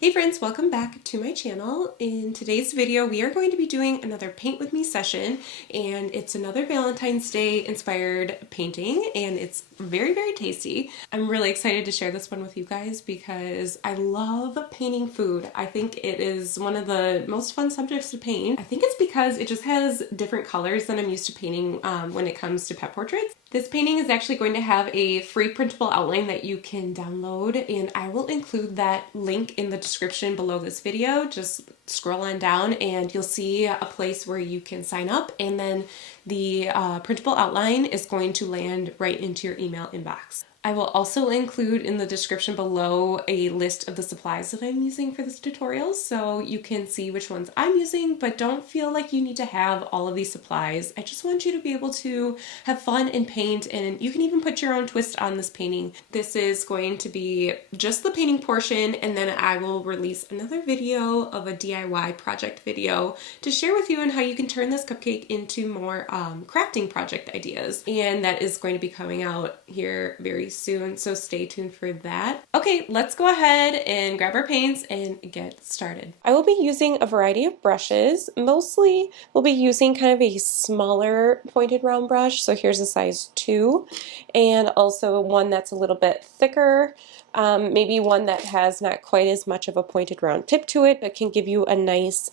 Hey friends, welcome back to my channel. In today's video, we are going to be doing another paint with me session, and it's another Valentine's Day inspired painting, and it's very tasty. I'm really excited to share this one with you guys because I love painting food. I think it is one of the most fun subjects to paint. I think it's because it just has different colors than I'm used to painting when it comes to pet portraits. This painting is actually going to have a free printable outline that you can download, and I will include that link in the description below this video. Just scroll on down and you'll see a place where you can sign up, and then the printable outline is going to land right into your email inbox. I will also include in the description below a list of the supplies that I'm using for this tutorial so you can see which ones I'm using, but don't feel like you need to have all of these supplies. I just want you to be able to have fun and paint, and you can even put your own twist on this painting. This is going to be just the painting portion, and then I will release another video of a DIY project video to share with you on how you can turn this cupcake into more crafting project ideas, and that is going to be coming out here very soon, so stay tuned for that. Okay, let's go ahead and grab our paints and get started. I will be using a variety of brushes. Mostly we'll be using kind of a smaller pointed round brush, so here's a size 2, and also one that's a little bit thicker, maybe one that has not quite as much of a pointed round tip to it, but can give you a nice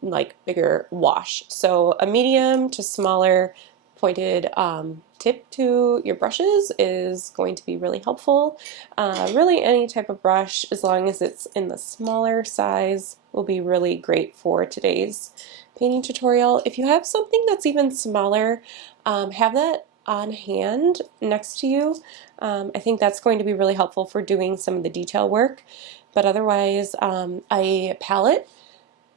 like bigger wash. So a medium to smaller pointed tip to your brushes is going to be really helpful. Really any type of brush, as long as it's in the smaller size, will be really great for today's painting tutorial. If you have something that's even smaller, have that on hand next to you. I think that's going to be really helpful for doing some of the detail work. But otherwise, a palette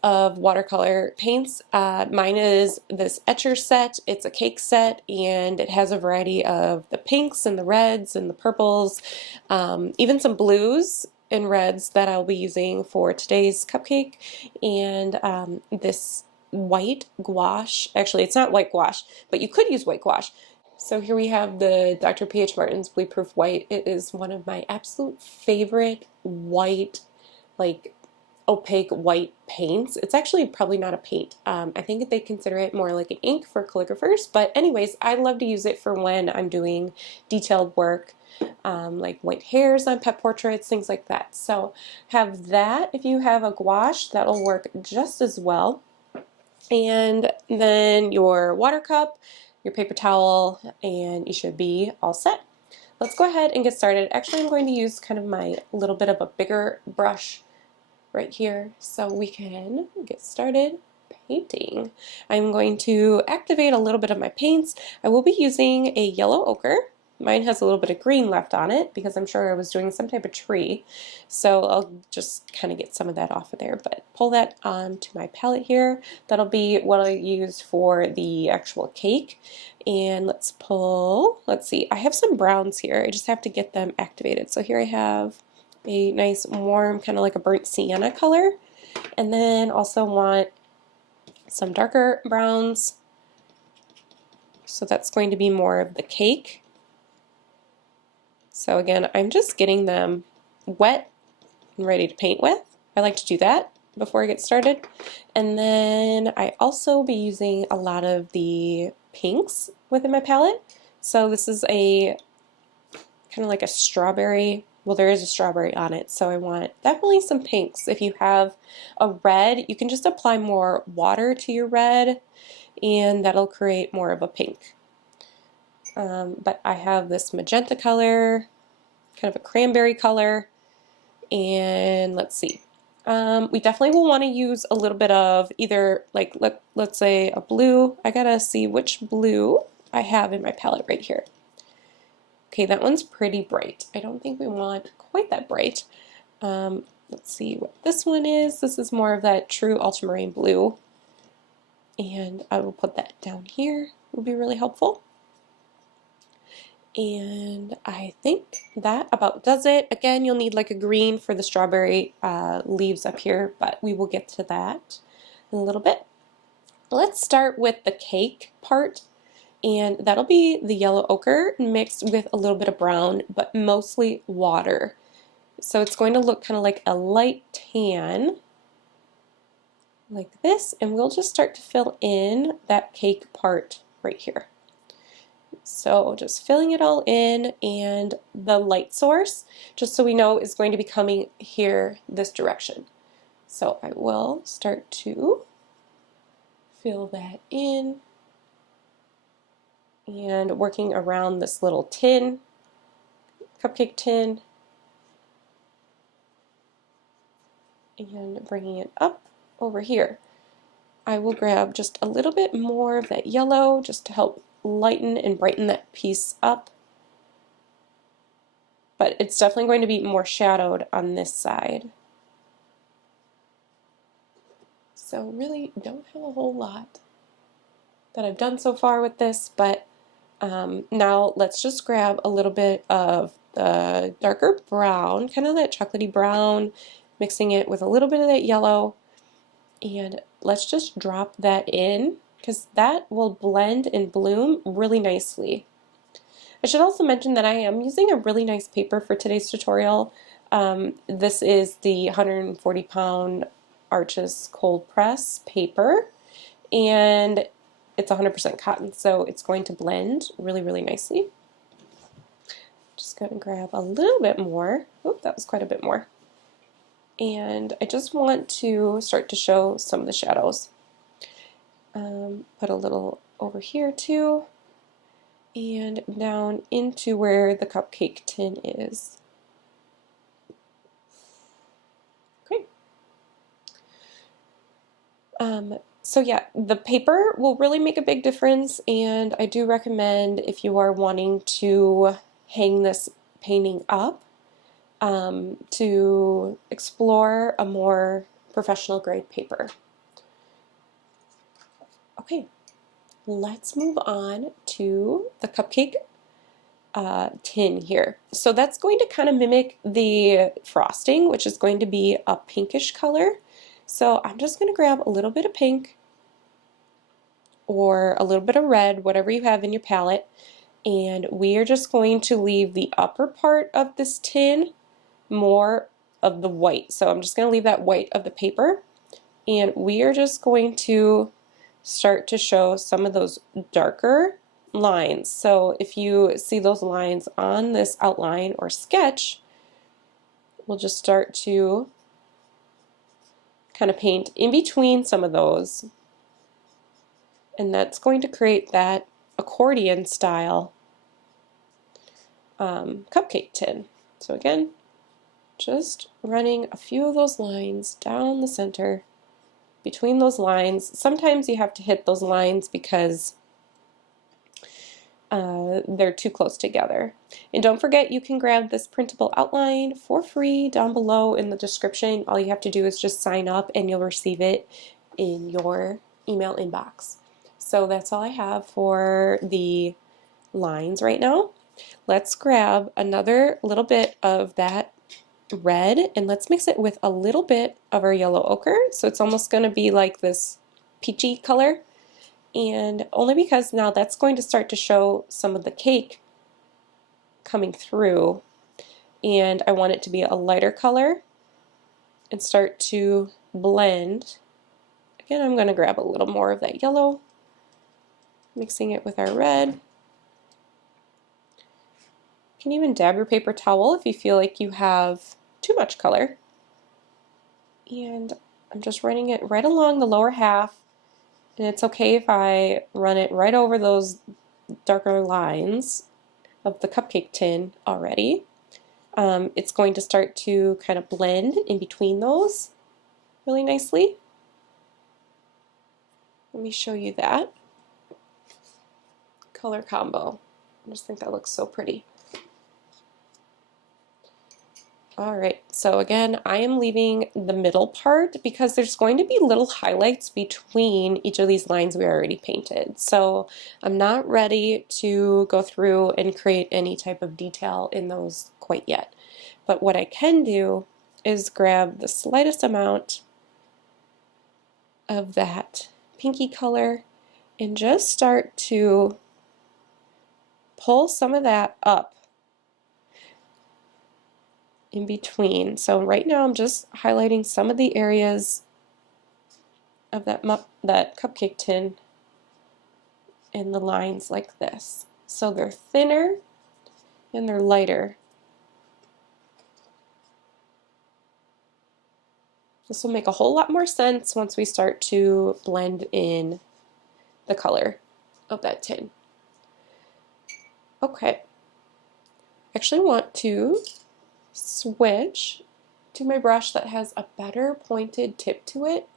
of watercolor paints. Mine is this etcher set. It's a cake set, and it has a variety of the pinks and the reds and the purples, even some blues and reds that I'll be using for today's cupcake, and this white gouache. Actually, it's not white gouache, but you could use white gouache. So here we have the Dr. P.H. Martin's Bleedproof White. It is one of my absolute favorite white, like opaque white paints. It's actually probably not a paint. I think they consider it more like an ink for calligraphers, but anyways, I love to use it for when I'm doing detailed work, like white hairs on pet portraits, things like that. So have that. If you have a gouache, that'll work just as well. And then your water cup, your paper towel, and you should be all set. Let's go ahead and get started. Actually, I'm going to use kind of my little bit of a bigger brush right here so we can get started painting. I'm going to activate a little bit of my paints. I will be using a yellow ochre. Mine has a little bit of green left on it because I'm sure I was doing some type of tree. So I'll just kind of get some of that off of there, but pull that onto my palette here. That'll be what I use for the actual cake. And let's see, I have some browns here. I just have to get them activated. So here I have a nice warm, kind of like a burnt sienna color, and then also want some darker browns, so that's going to be more of the cake. So again, I'm just getting them wet and ready to paint with. I like to do that before I get started. And then I also be using a lot of the pinks within my palette. So this is a kind of like a strawberry. Well, there is a strawberry on it, so I want definitely some pinks. If you have a red, you can just apply more water to your red, and that'll create more of a pink. But I have this magenta color, kind of a cranberry color, and let's see. We definitely will want to use a little bit of either, like, let's say a blue. I gotta see which blue I have in my palette right here. Okay, that one's pretty bright. I don't think we want quite that bright. Let's see what this one is. This is more of that true ultramarine blue. And I will put that down here. It would be really helpful. And I think that about does it. Again, you'll need like a green for the strawberry leaves up here, but we will get to that in a little bit. Let's start with the cake part. And that'll be the yellow ochre mixed with a little bit of brown, but mostly water. So it's going to look kind of like a light tan, like this, and we'll just start to fill in that cake part right here. So just filling it all in, and the light source, just so we know, is going to be coming here this direction. So I will start to fill that in and working around this little tin, cupcake tin, and bringing it up over here. I will grab just a little bit more of that yellow just to help lighten and brighten that piece up. But it's definitely going to be more shadowed on this side. So really don't have a whole lot that I've done so far with this, but now let's just grab a little bit of the darker brown, kind of that chocolatey brown, mixing it with a little bit of that yellow, and let's just drop that in because that will blend and bloom really nicely. I should also mention that I am using a really nice paper for today's tutorial. This is the 140-pound Arches cold press paper, and it's 100% cotton, so it's going to blend really, really nicely. Just going to grab a little bit more. Oop, that was quite a bit more. And I just want to start to show some of the shadows. Put a little over here too, and down into where the cupcake tin is. Okay. So yeah, the paper will really make a big difference, and I do recommend, if you are wanting to hang this painting up, to explore a more professional grade paper. Okay, let's move on to the cupcake tin here. So that's going to kind of mimic the frosting, which is going to be a pinkish color. So I'm just going to grab a little bit of pink or a little bit of red, whatever you have in your palette, and we are just going to leave the upper part of this tin more of the white. So I'm just going to leave that white of the paper, and we are just going to start to show some of those darker lines. So if you see those lines on this outline or sketch, we'll just start to kind of paint in between some of those, and that's going to create that accordion style cupcake tin. So again, just running a few of those lines down the center between those lines. Sometimes you have to hit those lines because they're too close together. And don't forget, you can grab this printable outline for free down below in the description. All you have to do is just sign up and you'll receive it in your email inbox. So that's all I have for the lines right now. Let's grab another little bit of that red and let's mix it with a little bit of our yellow ochre, so it's almost going to be like this peachy color, and only because now that's going to start to show some of the cake coming through, and I want it to be a lighter color and start to blend. Again, I'm going to grab a little more of that yellow, mixing it with our red. You can even dab your paper towel if you feel like you have too much color. And I'm just running it right along the lower half, and it's okay if I run it right over those darker lines of the cupcake tin already. It's going to start to kind of blend in between those really nicely. Let me show you that color combo. I just think that looks so pretty. Alright, so again, I am leaving the middle part because there's going to be little highlights between each of these lines we already painted. So I'm not ready to go through and create any type of detail in those quite yet. But what I can do is grab the slightest amount of that pinky color and just start to pull some of that up in between. So right now I'm just highlighting some of the areas of that cupcake tin in the lines like this. So they're thinner and they're lighter. This will make a whole lot more sense once we start to blend in the color of that tin. Okay, I actually want to switch to my brush that has a better pointed tip to it.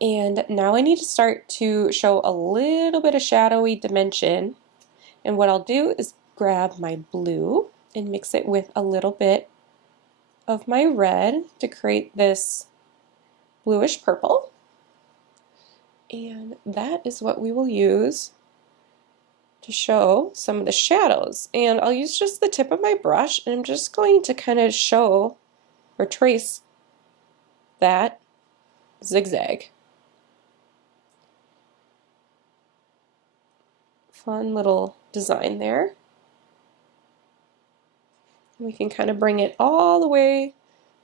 And now I need to start to show a little bit of shadowy dimension. And what I'll do is grab my blue and mix it with a little bit of my red to create this bluish purple. And that is what we will use to show some of the shadows. And I'll use just the tip of my brush, and I'm just going to kind of show or trace that zigzag. Fun little design there. We can kind of bring it all the way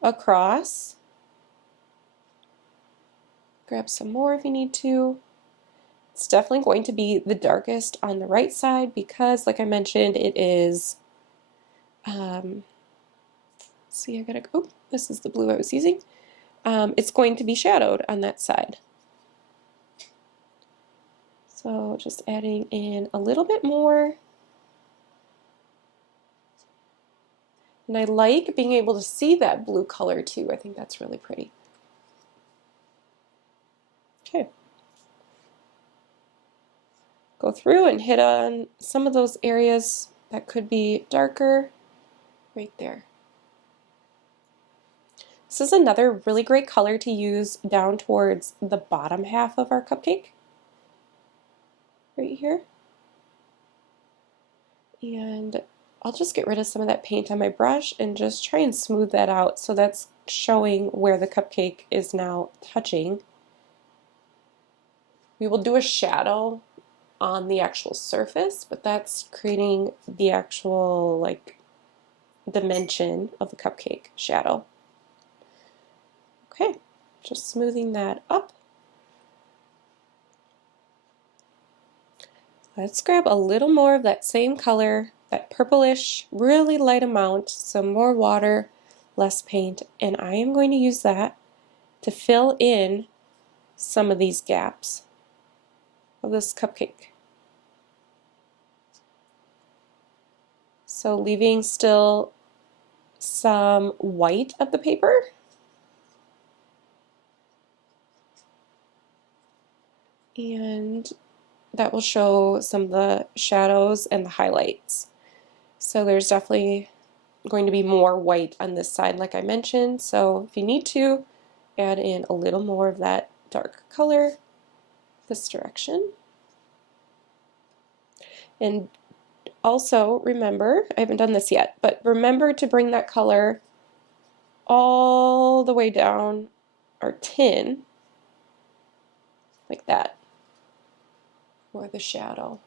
across. Grab some more if you need to. It's definitely going to be the darkest on the right side because, like I mentioned, it is, see, I gotta go, oh, this is the blue I was using. It's going to be shadowed on that side. So just adding in a little bit more. And I like being able to see that blue color too. I think that's really pretty. Okay. Go through and hit on some of those areas that could be darker right there. This is another really great color to use down towards the bottom half of our cupcake. Right here. And I'll just get rid of some of that paint on my brush and just try and smooth that out so that's showing where the cupcake is now touching. We will do a shadow on the actual surface, but that's creating the actual like dimension of the cupcake shadow. Okay, just smoothing that up. Let's grab a little more of that same color, that purplish, really light amount, some more water, less paint, and I am going to use that to fill in some of these gaps of this cupcake. So leaving still some white of the paper. And that will show some of the shadows and the highlights. So there's definitely going to be more white on this side like I mentioned, so if you need to, add in a little more of that dark color this direction. And also remember, I haven't done this yet, but remember to bring that color all the way down our tin, like that, for the shadow.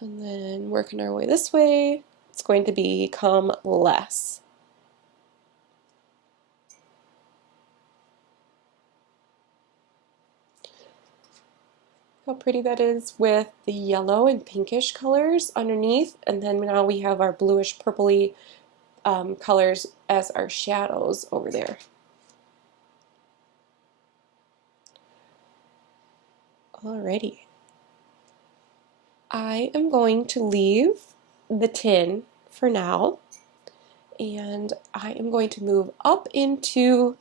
And then working our way this way, it's going to become less. How pretty that is with the yellow and pinkish colors underneath, and then now we have our bluish purpley colors as our shadows over there. Alrighty. I am going to leave the tin for now, and I am going to move up into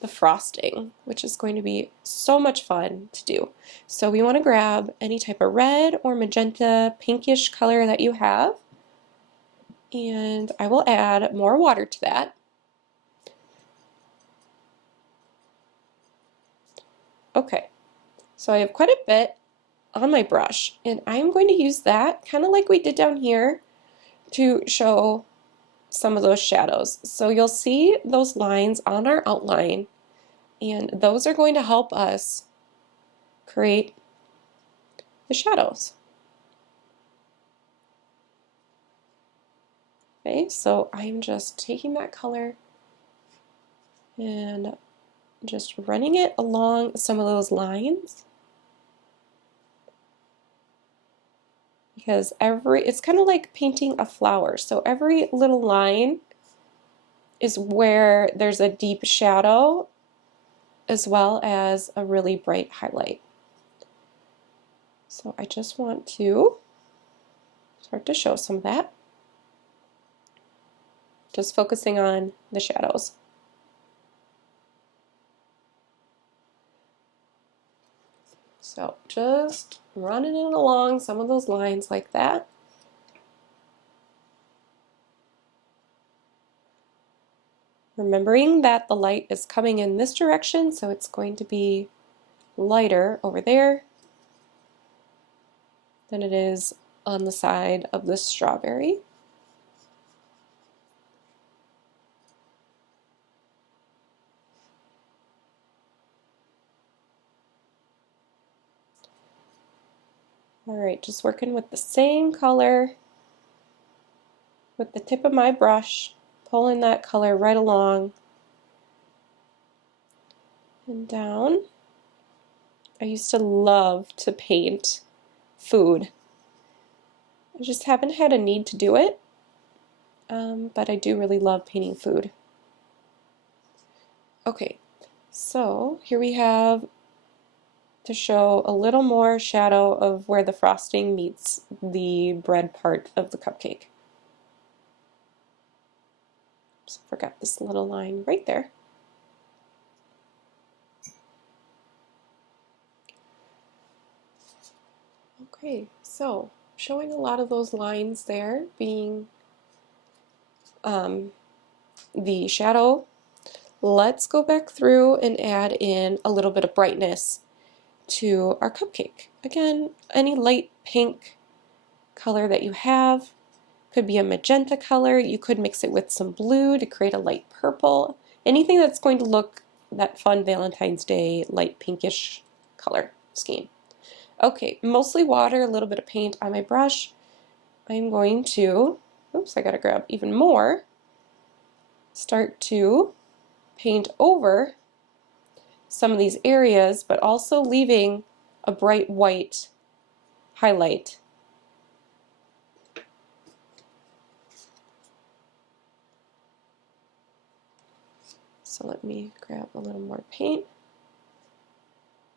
the frosting, which is going to be so much fun to do. So we want to grab any type of red or magenta pinkish color that you have, and I will add more water to that. Okay, so I have quite a bit on my brush, and I'm going to use that kind of like we did down here to show some of those shadows. So you'll see those lines on our outline, and those are going to help us create the shadows. Okay, so I'm just taking that color and just running it along some of those lines. Because it's kind of like painting a flower. So every little line is where there's a deep shadow as well as a really bright highlight. So I just want to start to show some of that. Just focusing on the shadows. So just running it along some of those lines like that. Remembering that the light is coming in this direction, so it's going to be lighter over there than it is on the side of the strawberry. Alright, just working with the same color with the tip of my brush, pulling that color right along and down. I used to love to paint food. I just haven't had a need to do it, but I do really love painting food. Okay, so here we have to show a little more shadow of where the frosting meets the bread part of the cupcake. So forgot this little line right there. Okay, so showing a lot of those lines there being the shadow. Let's go back through and add in a little bit of brightness to our cupcake. Again, any light pink color that you have. Could be a magenta color. You could mix it with some blue to create a light purple. Anything that's going to look that fun Valentine's Day light pinkish color scheme. Okay, mostly water, a little bit of paint on my brush. I'm going to, oops, I gotta grab even more, start to paint over some of these areas, but also leaving a bright white highlight. So let me grab a little more paint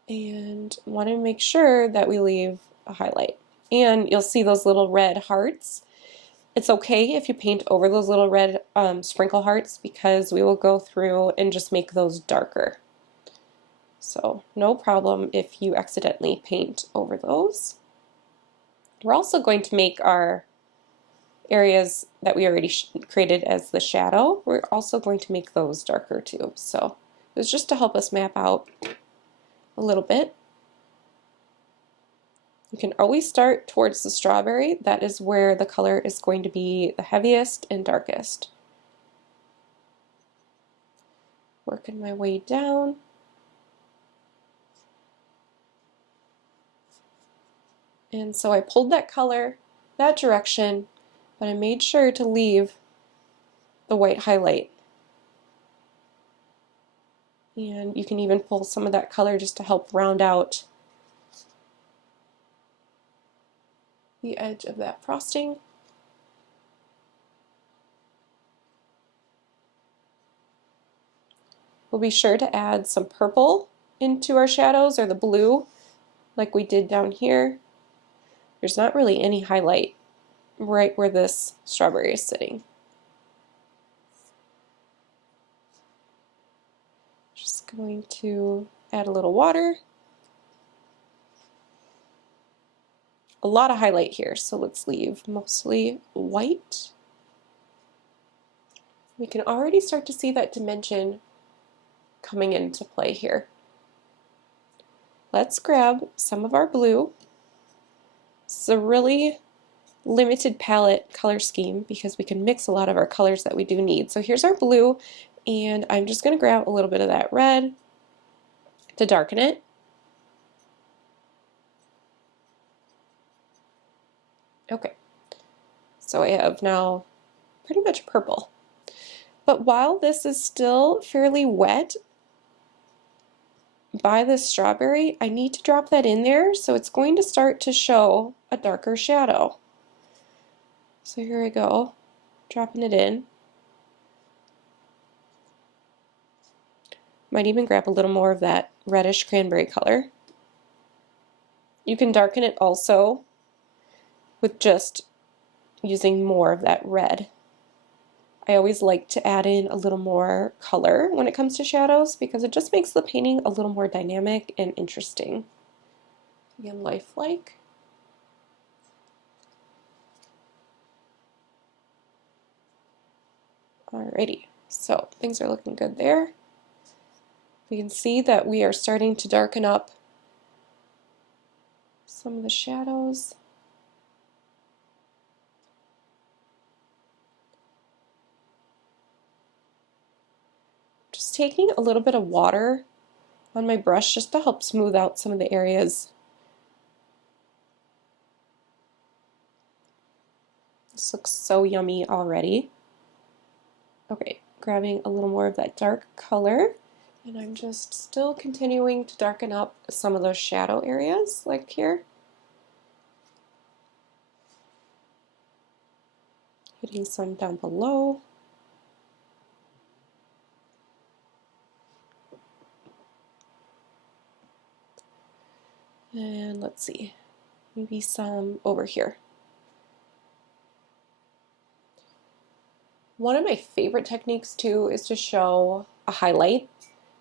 and want to make sure that we leave a highlight. And you'll see those little red hearts. It's okay if you paint over those little red sprinkle hearts because we will go through and just make those darker. So no problem if you accidentally paint over those. We're also going to make our areas that we already created as the shadow, we're also going to make those darker too. So it was just to help us map out a little bit. You can always start towards the strawberry. That is where the color is going to be the heaviest and darkest. Working my way down. And so I pulled that color that direction, but I made sure to leave the white highlight. And you can even pull some of that color just to help round out the edge of that frosting. We'll be sure to add some purple into our shadows, or the blue, like we did down here. There's not really any highlight right where this strawberry is sitting. Just going to add a little water. A lot of highlight here, so let's leave mostly white. We can already start to see that dimension coming into play here. Let's grab some of our blue. This is a really limited palette color scheme because we can mix a lot of our colors that we do need. So here's our blue, and I'm just going to grab a little bit of that red to darken it. Okay, so I have now pretty much purple. But while this is still fairly wet by the strawberry, I need to drop that in there so it's going to start to show a darker shadow. So here I go, dropping it in. Might even grab a little more of that reddish cranberry color. You can darken it also with just using more of that red. I always like to add in a little more color when it comes to shadows because it just makes the painting a little more dynamic and interesting. Again, lifelike. Alrighty, so things are looking good there. We can see that we are starting to darken up some of the shadows. Just taking a little bit of water on my brush just to help smooth out some of the areas. This looks so yummy already. Okay, grabbing a little more of that dark color, and I'm just still continuing to darken up some of those shadow areas, like here. Hitting some down below. And let's see, maybe some over here. One of my favorite techniques too is to show a highlight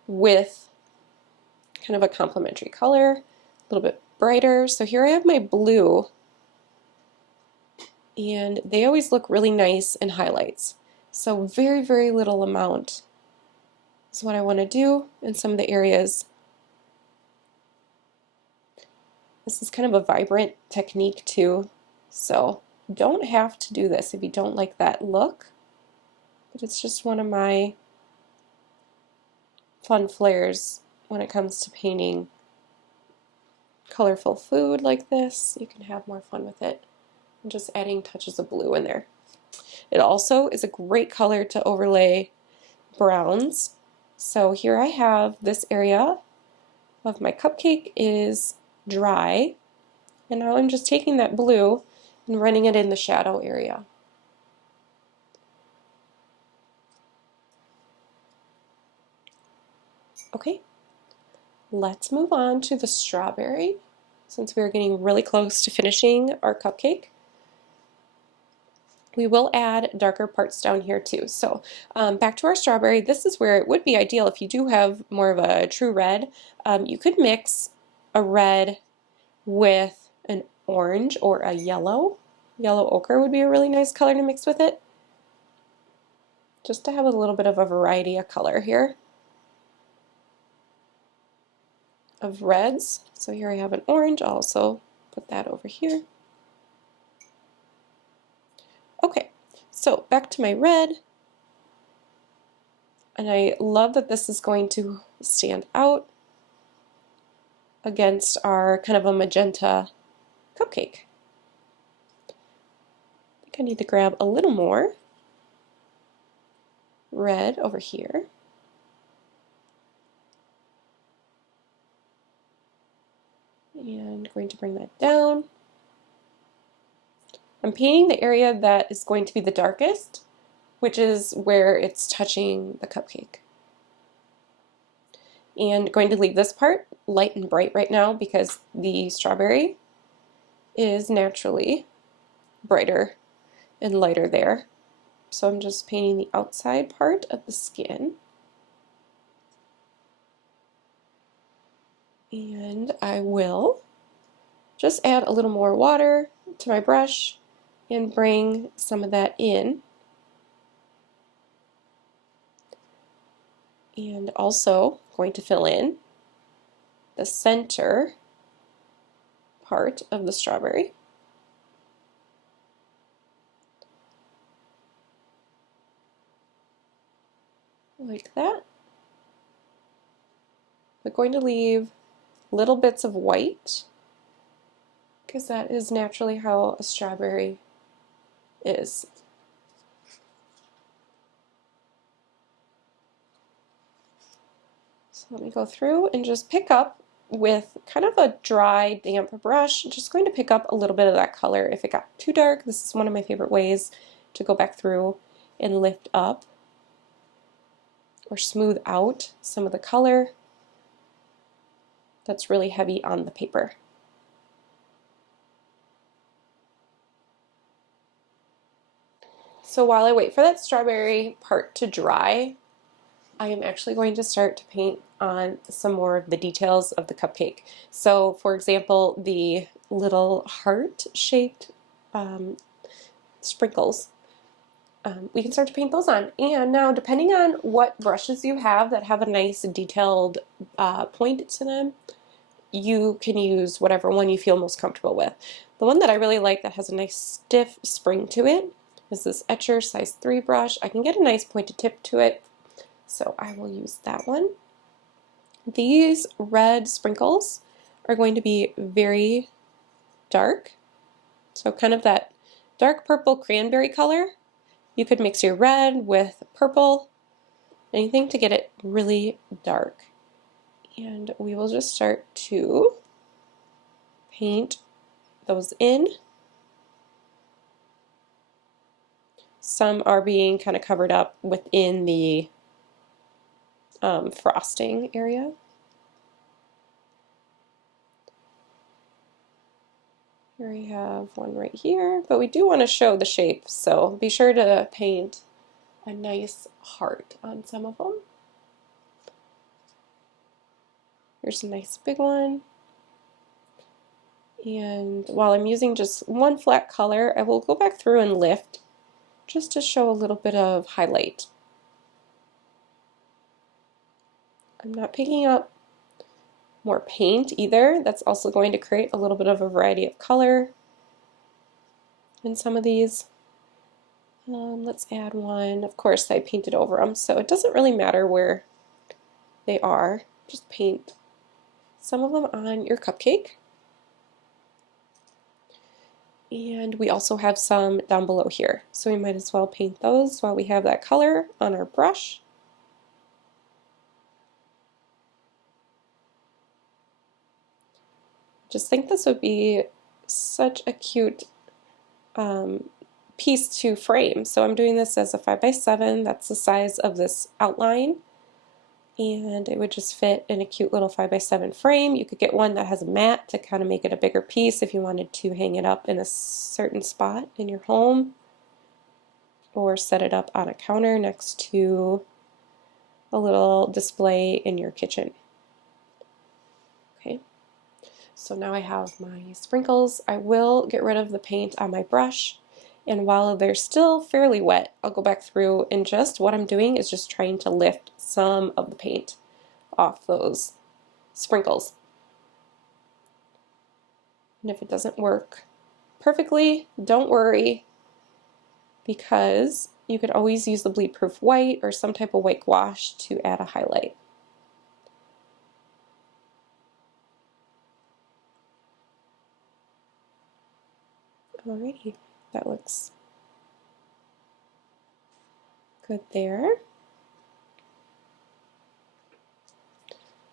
with kind of a complementary color, a little bit brighter. So here I have my blue, and they always look really nice in highlights. So very, very little amount is what I want to do in some of the areas. This is kind of a vibrant technique too, so you don't have to do this if you don't like that look, but it's just one of my fun flares when it comes to painting colorful food like this. You can have more fun with it and just adding touches of blue in there. It also is a great color to overlay browns. So here I have this area of my cupcake is dry, and now I'm just taking that blue and running it in the shadow area. Okay, let's move on to the strawberry since we're getting really close to finishing our cupcake. We will add darker parts down here too. So back to our strawberry, this is where it would be ideal if you do have more of a true red. You could mix a red with an orange or a yellow. Yellow ochre would be a really nice color to mix with it, just to have a little bit of a variety of color here of reds. So here I have an orange, I'll also put that over here. Okay, so back to my red, and I love that this is going to stand out against our kind of a magenta cupcake. I think I need to grab a little more red over here. And going to bring that down. I'm painting the area that is going to be the darkest, which is where it's touching the cupcake. And going to leave this part light and bright right now because the strawberry is naturally brighter and lighter there. So I'm just painting the outside part of the skin. And I will just add a little more water to my brush and bring some of that in. And also going to fill in the center part of the strawberry. Like that. I'm going to leave little bits of white because that is naturally how a strawberry is. So let me go through and just pick up with kind of a dry, damp brush. I'm just going to pick up a little bit of that color. If it got too dark, this is one of my favorite ways to go back through and lift up or smooth out some of the color that's really heavy on the paper. So while I wait for that strawberry part to dry, I am actually going to start to paint on some more of the details of the cupcake. So for example, the little heart-shaped sprinkles, we can start to paint those on. And now, depending on what brushes you have that have a nice detailed point to them, you can use whatever one you feel most comfortable with. The one that I really like that has a nice stiff spring to it is this Etcher size 3 brush. I can get a nice pointed tip to it, so I will use that one. These red sprinkles are going to be very dark, so kind of that dark purple cranberry color. You could mix your red with purple, anything to get it really dark. And we will just start to paint those in. Some are being kind of covered up within the frosting area. Here we have one right here, but we do want to show the shape, so be sure to paint a nice heart on some of them. Here's a nice big one. And while I'm using just one flat color, I will go back through and lift just to show a little bit of highlight. I'm not picking up more paint either. That's also going to create a little bit of a variety of color in some of these. Let's add one. Of course, I painted over them, so it doesn't really matter where they are. Just paint some of them on your cupcake. And we also have some down below here, so we might as well paint those while we have that color on our brush. Just think this would be such a cute piece to frame. So I'm doing this as a 5x7. That's the size of this outline, and it would just fit in a cute little 5x7 frame. You could get one that has a mat to kind of make it a bigger piece if you wanted to hang it up in a certain spot in your home, or set it up on a counter next to a little display in your kitchen. Okay, so now I have my sprinkles. I will get rid of the paint on my brush, and while they're still fairly wet, I'll go back through, and just what I'm doing is just trying to lift some of the paint off those sprinkles. And if it doesn't work perfectly, don't worry, because you could always use the bleed proof white or some type of white gouache to add a highlight. Alrighty, that looks good there.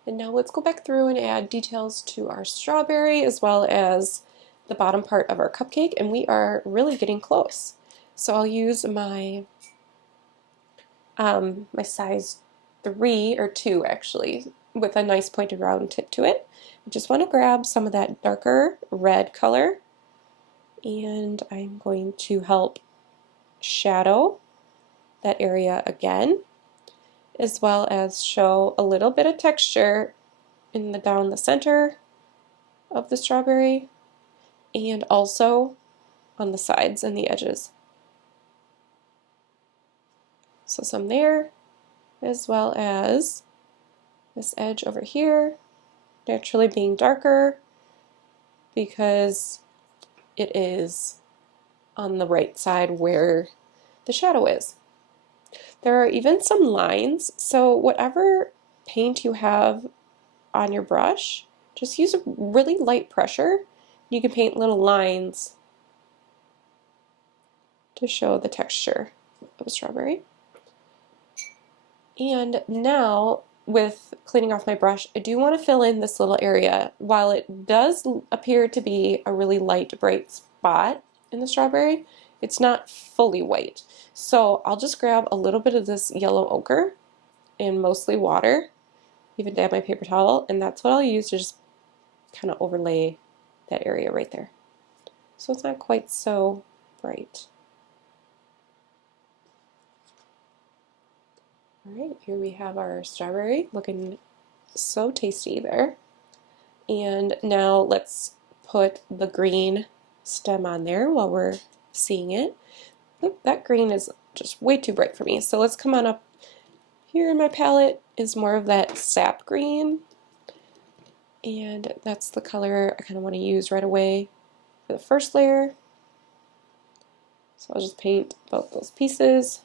And now let's go back through and add details to our strawberry as well as the bottom part of our cupcake, and we are really getting close. So I'll use my my size 3 or 2 actually, with a nice pointed round tip to it. I just want to grab some of that darker red color, and I'm going to help shadow that area again, as well as show a little bit of texture in the down the center of the strawberry, and also on the sides and the edges. So some there, as well as this edge over here, naturally being darker because it is on the right side where the shadow is. There are even some lines, so whatever paint you have on your brush, just use a really light pressure You can paint little lines to show the texture of a strawberry. And now, with cleaning off my brush, I do want to fill in this little area. While it does appear to be a really light, bright spot in the strawberry, it's not fully white. So I'll just grab a little bit of this yellow ochre and mostly water, even dab my paper towel, and that's what I'll use to just kind of overlay that area right there. So it's not quite so bright. Alright, here we have our strawberry looking so tasty there. And now let's put the green stem on there while we're seeing it. Oop, that green is just way too bright for me. So let's come on up. Here in my palette is more of that sap green. And that's the color I kind of want to use right away for the first layer. So I'll just paint both those pieces.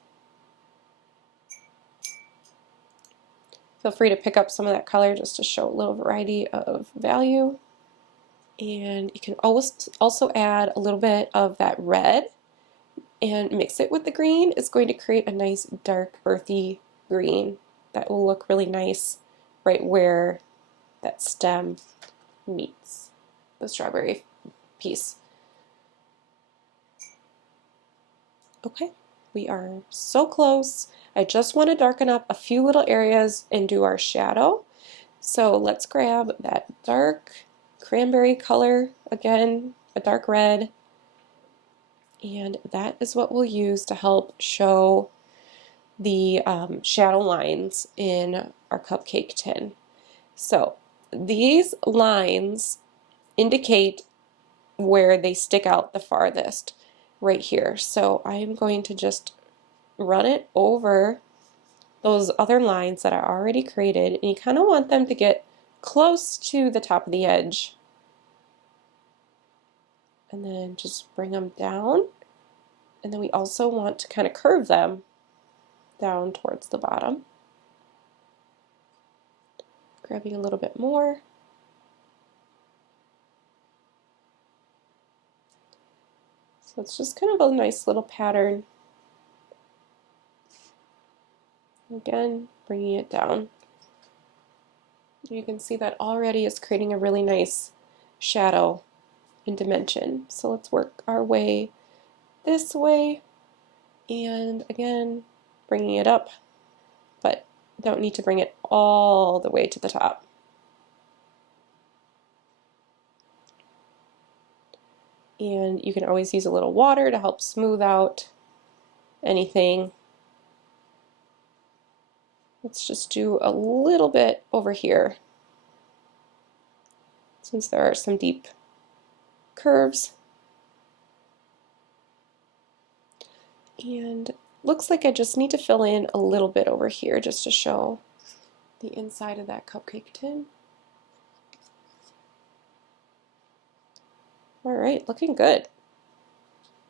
Feel free to pick up some of that color just to show a little variety of value. And you can always also add a little bit of that red and mix it with the green. It's going to create a nice dark earthy green that will look really nice right where that stem meets the strawberry piece. Okay, we are so close. I just want to darken up a few little areas and do our shadow. So let's grab that dark cranberry color, again, a dark red, and that is what we'll use to help show the shadow lines in our cupcake tin. So these lines indicate where they stick out the farthest right here. So I'm going to just run it over those other lines that I already created, and you kind of want them to get close to the top of the edge. And then just bring them down, and then we also want to kind of curve them down towards the bottom. Grabbing a little bit more. So it's just kind of a nice little pattern. Again, bringing it down. You can see that already is creating a really nice shadow and dimension. So let's work our way this way, and again, bringing it up, but don't need to bring it all the way to the top. And you can always use a little water to help smooth out anything. Let's just do a little bit over here, since there are some deep curves. And looks like I just need to fill in a little bit over here just to show the inside of that cupcake tin. Alright, looking good.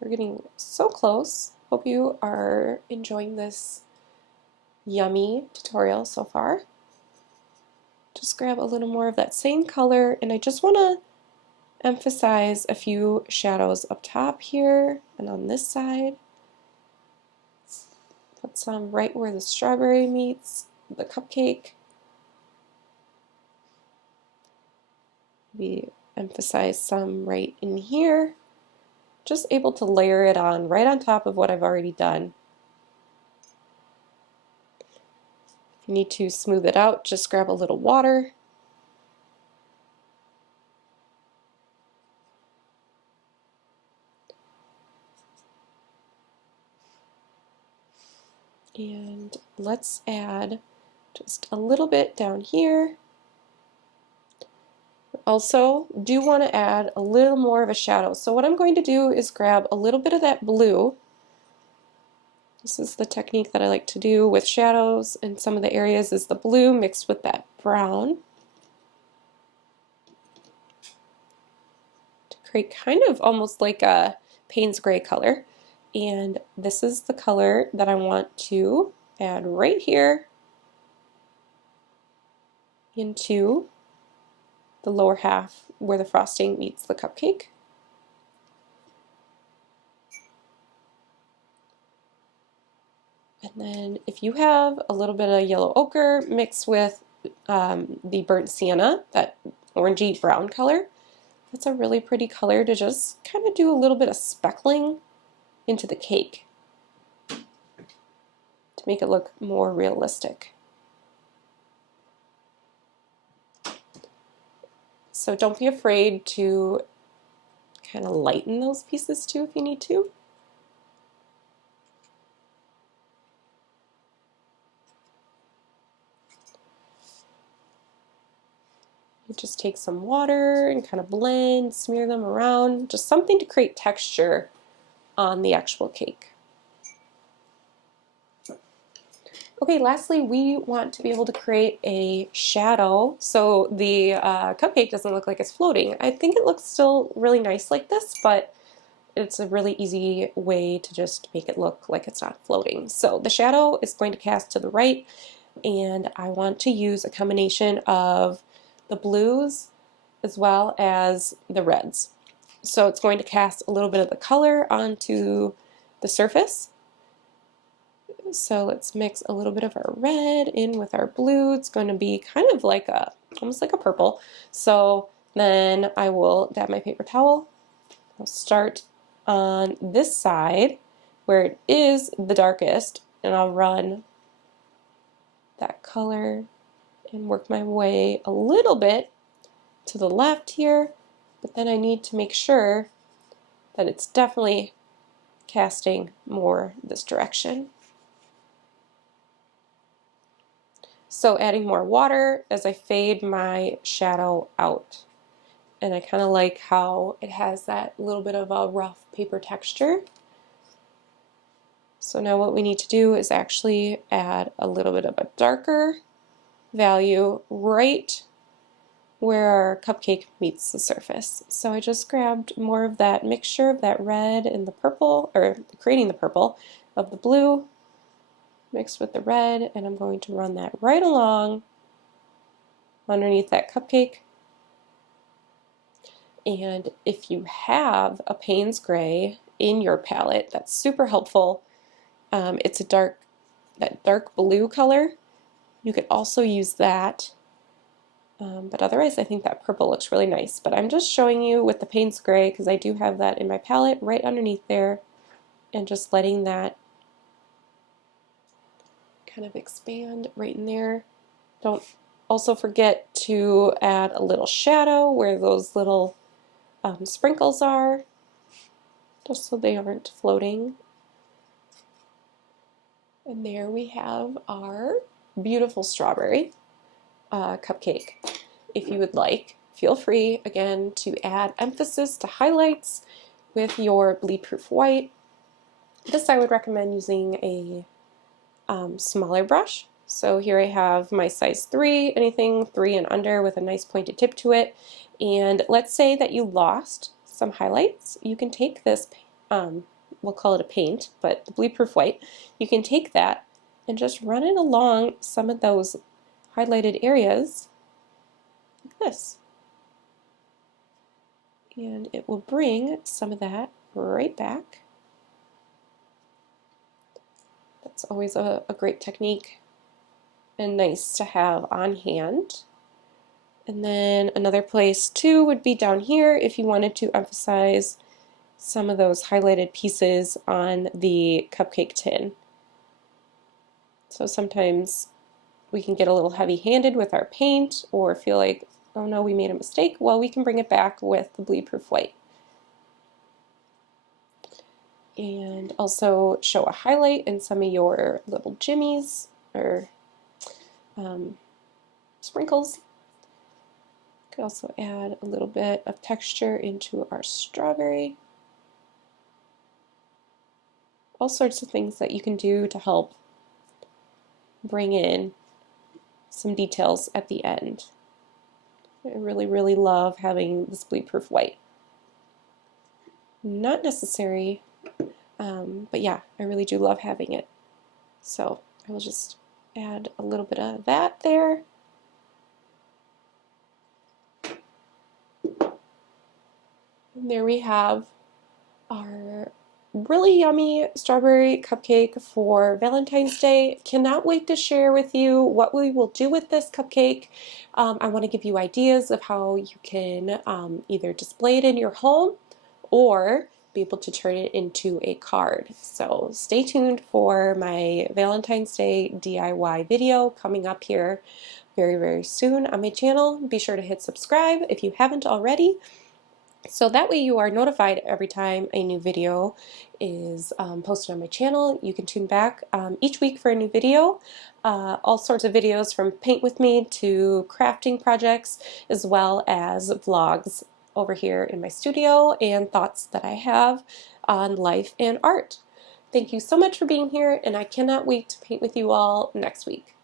We're getting so close. Hope you are enjoying this yummy tutorial so far. Just grab a little more of that same color, and I just want to emphasize a few shadows up top here and on this side. Put some right where the strawberry meets the cupcake. Maybe emphasize some right in here. Just able to layer it on right on top of what I've already done. If you need to smooth it out, just grab a little water. And let's add just a little bit down here. Also, do want to add a little more of a shadow. So what I'm going to do is grab a little bit of that blue. This is the technique that I like to do with shadows in some of the areas, is the blue mixed with that brown to create kind of almost like a Payne's gray color. And this is the color that I want to add right here into the lower half where the frosting meets the cupcake. And then if you have a little bit of yellow ochre mixed with the burnt sienna, that orangey brown color, that's a really pretty color to just kind of do a little bit of speckling into the cake to make it look more realistic. So don't be afraid to kind of lighten those pieces too if you need to. You just take some water and kind of blend, smear them around, just something to create texture on the actual cake. Okay, lastly, we want to be able to create a shadow so the cupcake doesn't look like it's floating. I think it looks still really nice like this, but it's a really easy way to just make it look like it's not floating. So the shadow is going to cast to the right, and I want to use a combination of the blues as well as the reds. So it's going to cast a little bit of the color onto the surface. So let's mix a little bit of our red in with our blue. It's going to be kind of like almost like a purple. So then I will dab my paper towel. I'll start on this side where it is the darkest, and I'll run that color and work my way a little bit to the left here, but then I need to make sure that it's definitely casting more this direction. So adding more water as I fade my shadow out. And I kind of like how it has that little bit of a rough paper texture. So now what we need to do is actually add a little bit of a darker value right where our cupcake meets the surface. So I just grabbed more of that mixture of that red and the purple, or creating the purple of the blue mixed with the red, and I'm going to run that right along underneath that cupcake. And if you have a Payne's Gray in your palette, that's super helpful. It's that dark blue color. You could also use that. But otherwise, I think that purple looks really nice. But I'm just showing you with the Payne's Gray because I do have that in my palette right underneath there, and just letting that kind of expand right in there. Don't also forget to add a little shadow where those little sprinkles are, just so they aren't floating. And there we have our beautiful strawberry cupcake. If you would like, feel free again to add emphasis to highlights with your bleed-proof white. This I would recommend using a smaller brush. So here I have my size 3, anything 3 and under with a nice pointed tip to it. And let's say that you lost some highlights. You can take this, we'll call it a paint, but the bleed-proof white, you can take that and just run it along some of those highlighted areas like this. And it will bring some of that right back. That's always a great technique and nice to have on hand. And then another place too would be down here if you wanted to emphasize some of those highlighted pieces on the cupcake tin. So sometimes we can get a little heavy-handed with our paint or feel like, oh no, we made a mistake. Well, we can bring it back with the bleed-proof white. And also show a highlight in some of your little jimmies or sprinkles. Could also add a little bit of texture into our strawberry. All sorts of things that you can do to help bring in some details at the end. I really, really love having this bleed-proof white. Not necessary, but yeah, I really do love having it. So I will just add a little bit of that there. And there we have our really yummy strawberry cupcake for Valentine's Day. Cannot wait to share with you what we will do with this cupcake. I want to give you ideas of how you can either display it in your home or be able to turn it into a card. So stay tuned for my Valentine's Day DIY video coming up here very, very soon on my channel. Be sure to hit subscribe if you haven't already, so that way you are notified every time a new video is posted on my channel. You can tune back each week for a new video. All sorts of videos from Paint With Me to crafting projects, as well as vlogs over here in my studio and thoughts that I have on life and art. Thank you so much for being here, and I cannot wait to paint with you all next week.